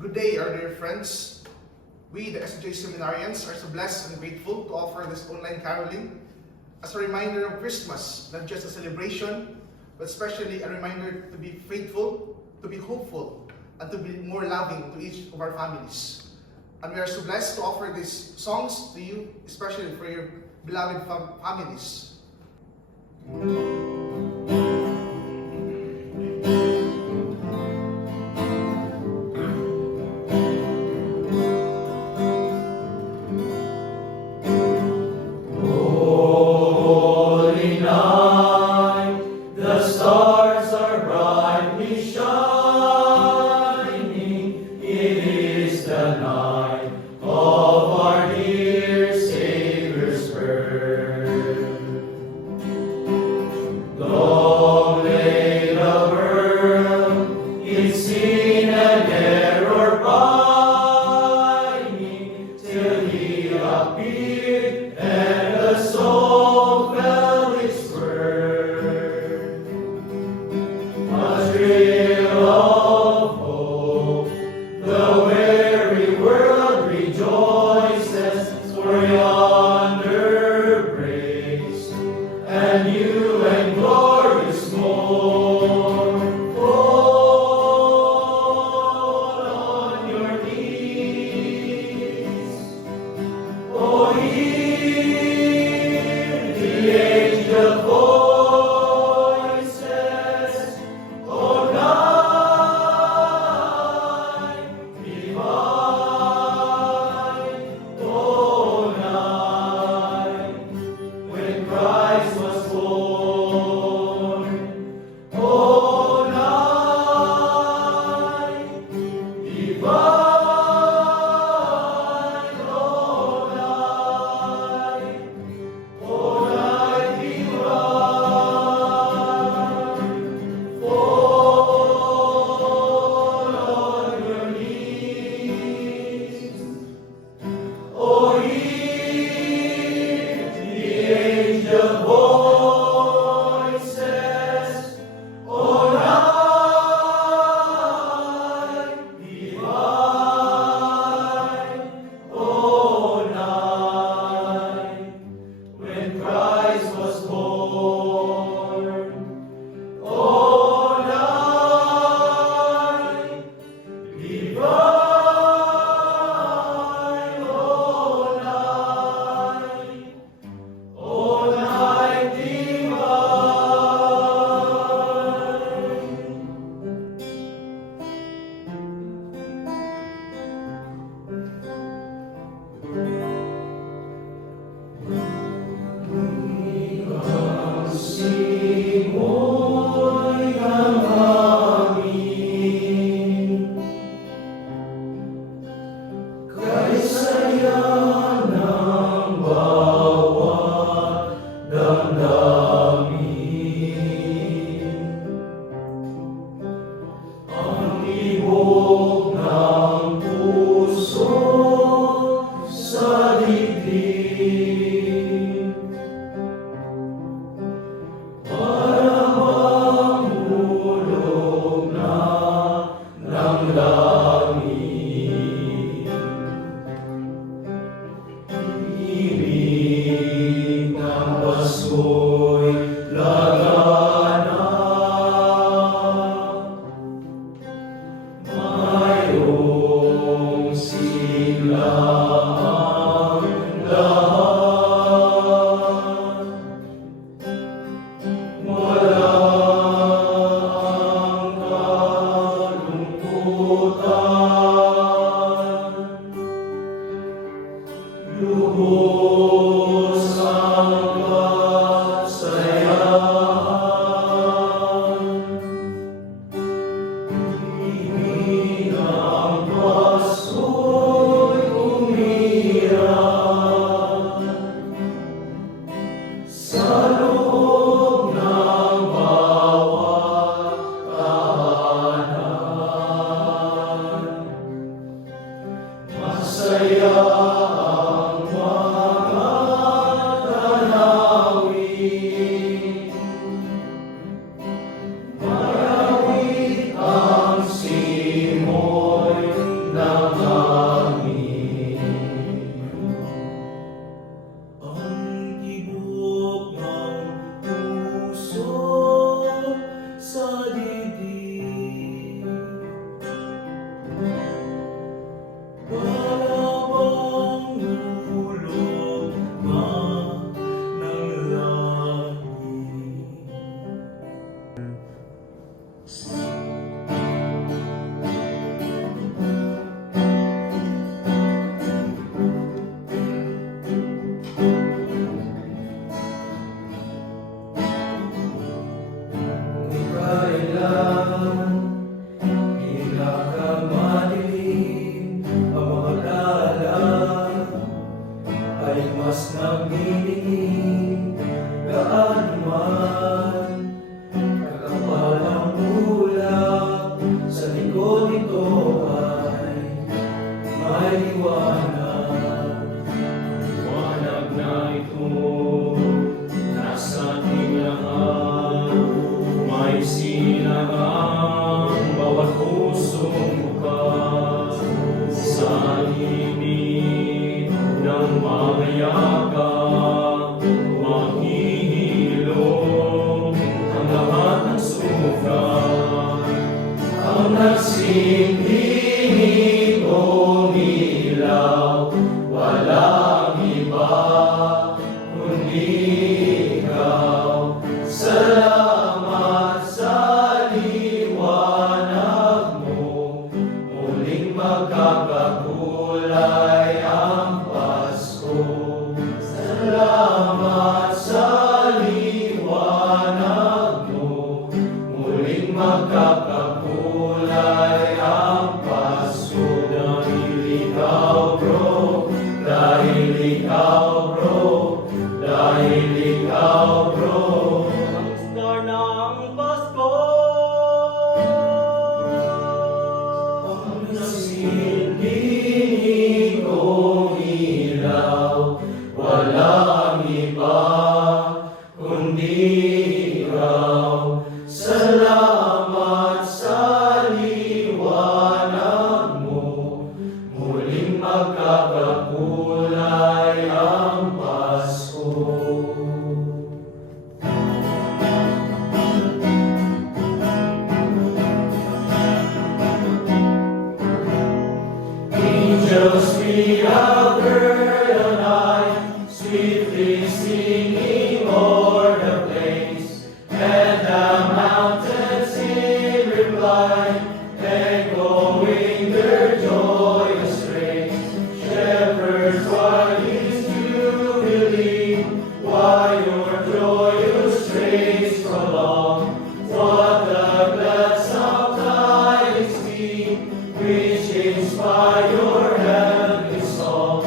Good day, our dear friends. We, the SJ Seminarians, are so blessed and grateful to offer this online caroling as a reminder of Christmas, not just a celebration, but especially a reminder to be faithful, to be hopeful, and to be more loving to each of our families. And we are so blessed to offer these songs to you, especially for your beloved families. Sa loob ng Kailan pinakamadilim ang mga tala ay mas nagniningning gaano man kakapal ang ulap sa likod nito ay may liwanag. Liwanag na ito nasa ating lahat. May sinangang bawat pusong bukas sa init ng mga yakap. Mahihilom ang lahat ng sukat. Ang nagsilbing umilaw, walang iba kundi ikaw. Salamat sa liwanag mo, muling magkakakulay ang Pasko. Salamat sa liwanag mo, muling magkakakulay ang Pasko. Dahil ikaw bro, dahil ikaw bro, dahil ikaw bro, ang star ng Pasko. Ang nasilbing umilaw, walang iba kundi ikaw. Salamat sa liwanag mo, muling magkakakulay ang Pasko. Angels we have heard on high, sweetly singing o'er the place, and the mountains in reply, echoing their joyous strains. Shepherds, why is jubilee? Why your joyous strains prolong? What the glad sound tidings be, which inspire your heavenly song.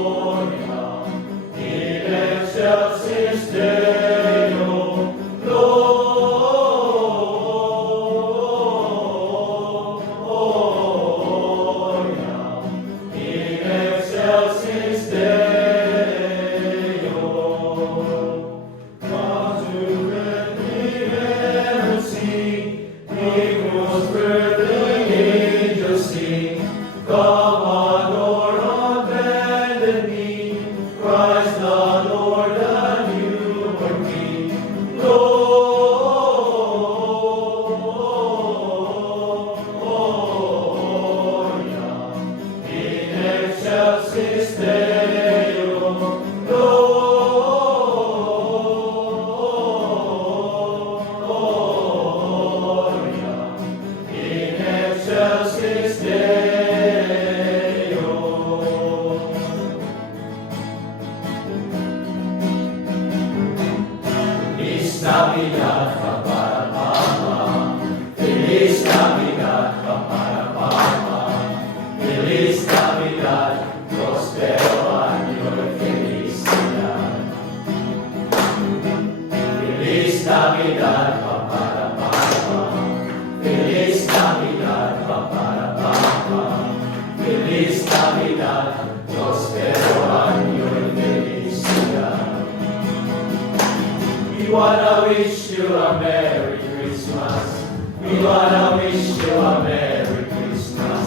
Gloria in excelsis Deo. Gloria in excelsis Deo. Come to Bethlehem sing, Eagles birthing angels sing. Come adore on bended knee, Christ the Lord, the newborn King. Gloria in excelsis Deo. Gloria in excelsis Deo. Feliz Navidad, Papara Papa. Feliz Navidad, Papara Papa. Feliz Navidad, prospero año de felicidad. Feliz Navidad, Papara Papa. Feliz Navidad, Papara Papa. Feliz Navidad, prospero año de felicidad. We wanna wish you a Merry Christmas. We wanna wish you a Merry Christmas.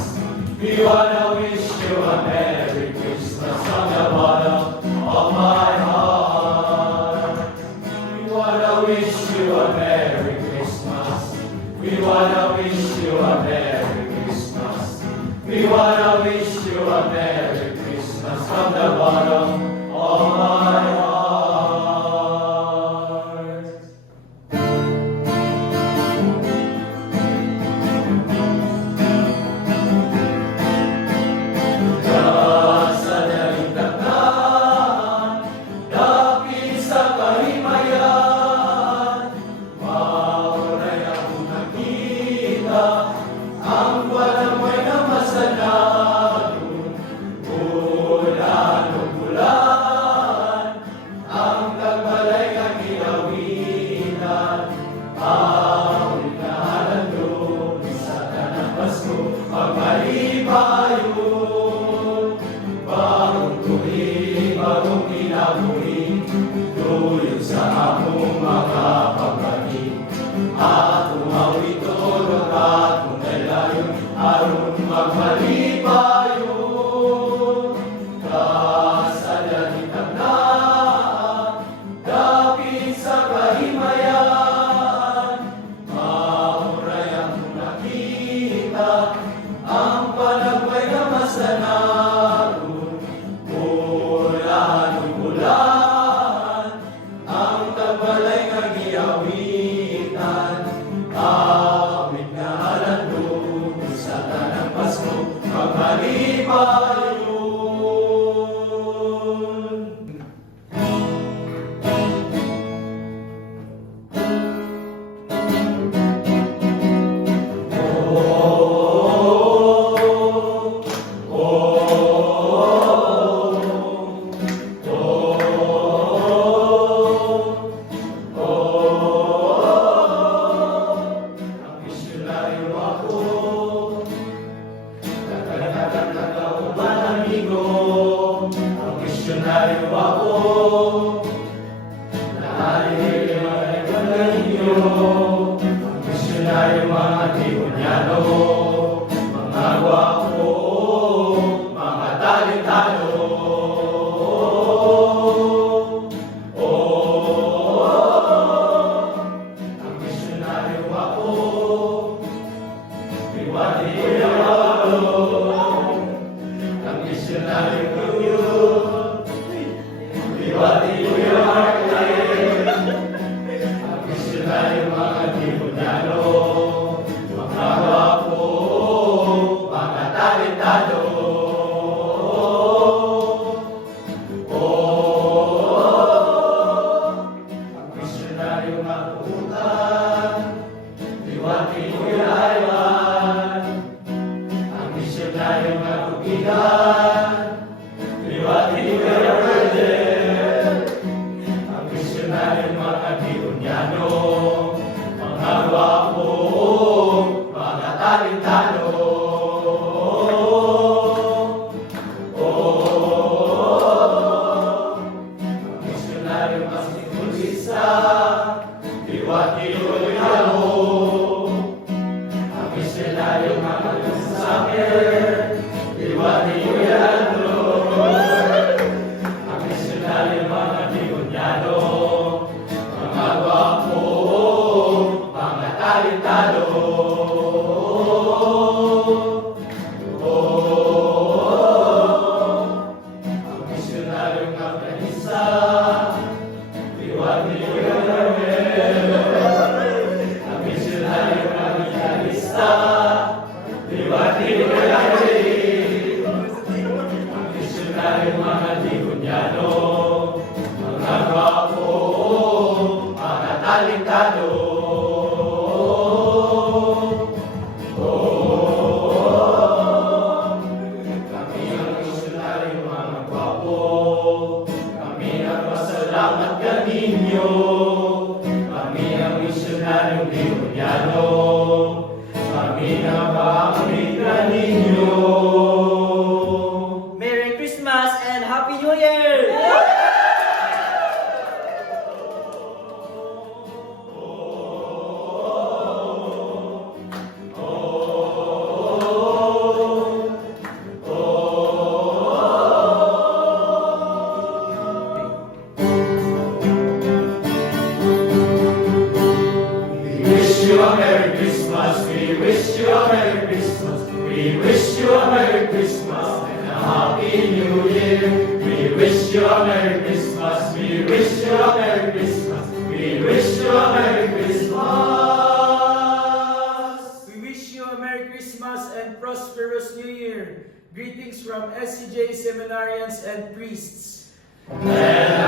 We wanna wish you a Merry Christmas from the bottom of my heart. We wanna wish you a Merry Christmas. We wanna wish you a Merry Christmas. We wanna wish you a Merry Christmas from the bottom of my heart. tuloy bagong kinabuhi, tuloy sa among mga pagani. Atong awit tulog atong daydayon, aron magmalipayon. Kasalan hitagdaan, dapit sa kahimayan. Mauray ang nakita, ang panagway na masanaron. Ulan, ang tagbalay nga giawitan. Awit nga halandong sa tanang Pasko, magmalipayon. Ang misyonaryo ako, nagkakatataw panamigo. Ang misyonaryo ako, nahalilig ang mga ninyo. Ang misyonaryo mga Tibonyano, mga gwapo, mga talentado. Ang misyonaryo ako, iwati ko ang misyonaryo ko yun, iwati ko yung arte. Ang misyonaryo mga Tibonyano, mga gwapo, mga talentado. Ang misyonaryo nga puhutan, iwati ko yung aywan. Ang misyonaryo nga tugigan, iwati ko yung pwede. Ang misyonaryo mga Tibonyano, mga gwapo, mga talentado. Ang misyonaryo nga sikulisa, iwati ko yung amo. Ang misyonaryo nga mag-saker, iwati ko yung ano. Ang misyonaryo mga Tibonyano, mga gwapo, mga talentado. Ang misyonaryo nga prensa, iwati ko yung Carmel. Ang misyonaryo nga misyonarista, iwati ko yung Angelique. Ang misyonaryo mga Tibonyano, mga gwapo, mga talentado. Kami ang misyonaryo mga gwapo, kami nagpasalamat kaninyo. Kami ang misyonaryo Tibonyano, kami nagpakamit kaninyo. Merry Christmas and Happy New Year! We wish you a Merry Christmas. We wish you a Merry Christmas. We wish you a Merry Christmas and a Happy New Year. We wish you a Merry Christmas. We wish you a Merry Christmas. We wish you a Merry Christmas. We wish you a Merry Christmas and prosperous New Year. Greetings from SCJ Seminarians and Priests. Let